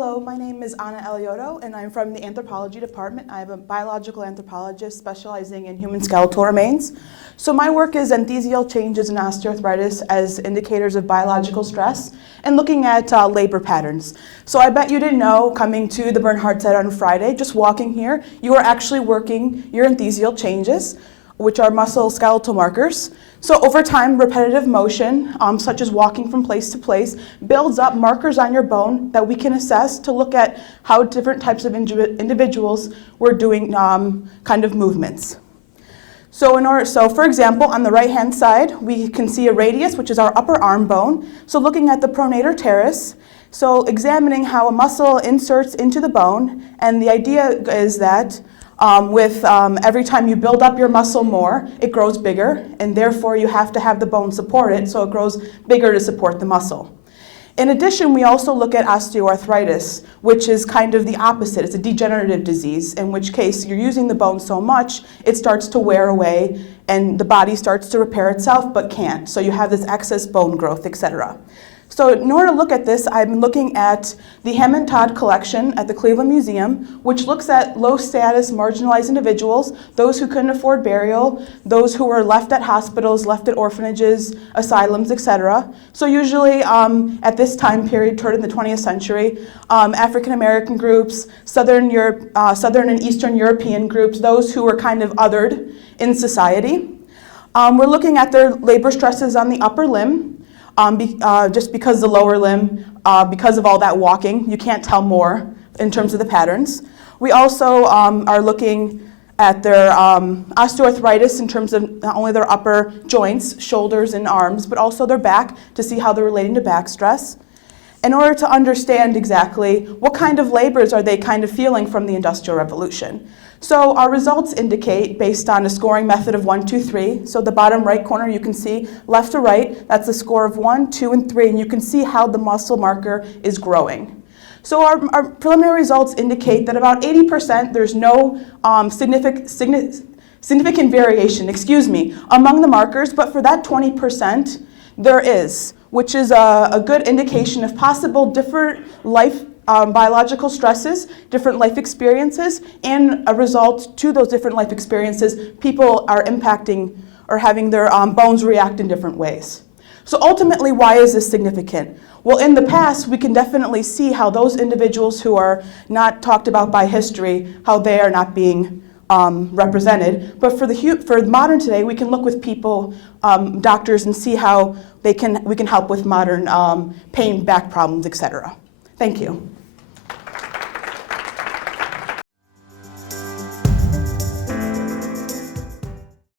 Hello, my name is Alioto, and I'm from the anthropology department. I'm a biological anthropologist specializing in human skeletal remains. So my work is Entheseal changes in osteoarthritis as indicators of biological stress and looking at labor patterns. So I bet you didn't know, coming to the Bernhardt Center on Friday, just walking here, you are actually working your entheseal changes, which are muscle skeletal markers. So over time, repetitive motion, such as walking from place to place, builds up markers on your bone that we can assess to look at how different types of individuals were doing kind of movements. So for example, on the right-hand side, we can see a radius, which is our upper arm bone. So looking at the pronator teres, so examining how a muscle inserts into the bone, and the idea is that every time you build up your muscle more, it grows bigger, and therefore you have to have the bone support it, so it grows bigger to support the muscle. In addition, we also look at osteoarthritis, which is kind of the opposite. It's a degenerative disease, in which case you're using the bone so much, it starts to wear away, and the body starts to repair itself, but can't. So you have this excess bone growth, etc. So in order to look at this, I'm looking at the Hammond-Todd collection at the Cleveland Museum, which looks at low-status, marginalized individuals, those who couldn't afford burial, those who were left at hospitals, left at orphanages, asylums, etc. So usually at this time period, toward the 20th century, African-American groups, Southern and Eastern European groups, those who were kind of othered in society. We're looking at their labor stresses on the upper limb. Just because the lower limb, because of all that walking, you can't tell more in terms of the patterns. We also are looking at their osteoarthritis in terms of not only their upper joints, shoulders and arms, but also their back to see how they're relating to back stress. In order to understand exactly what kind of labors are they kind of feeling from the Industrial Revolution. So our results indicate, based on a scoring method of 1, 2, 3, so the bottom right corner you can see left to right, that's a score of 1, 2, and 3, and you can see how the muscle marker is growing. So our preliminary results indicate that about 80% there's no significant variation, among the markers, but for that 20% there is, which is a good indication of possible different life biological stresses, different life experiences, and a result to those different life experiences, people are impacting or having their bones react in different ways. So ultimately, why is this significant? Well, in the past, we can definitely see how those individuals who are not talked about by history, how they are not being represented. But for modern today, we can look with people, doctors, and see how we can help with modern pain, back problems, etc. Thank you.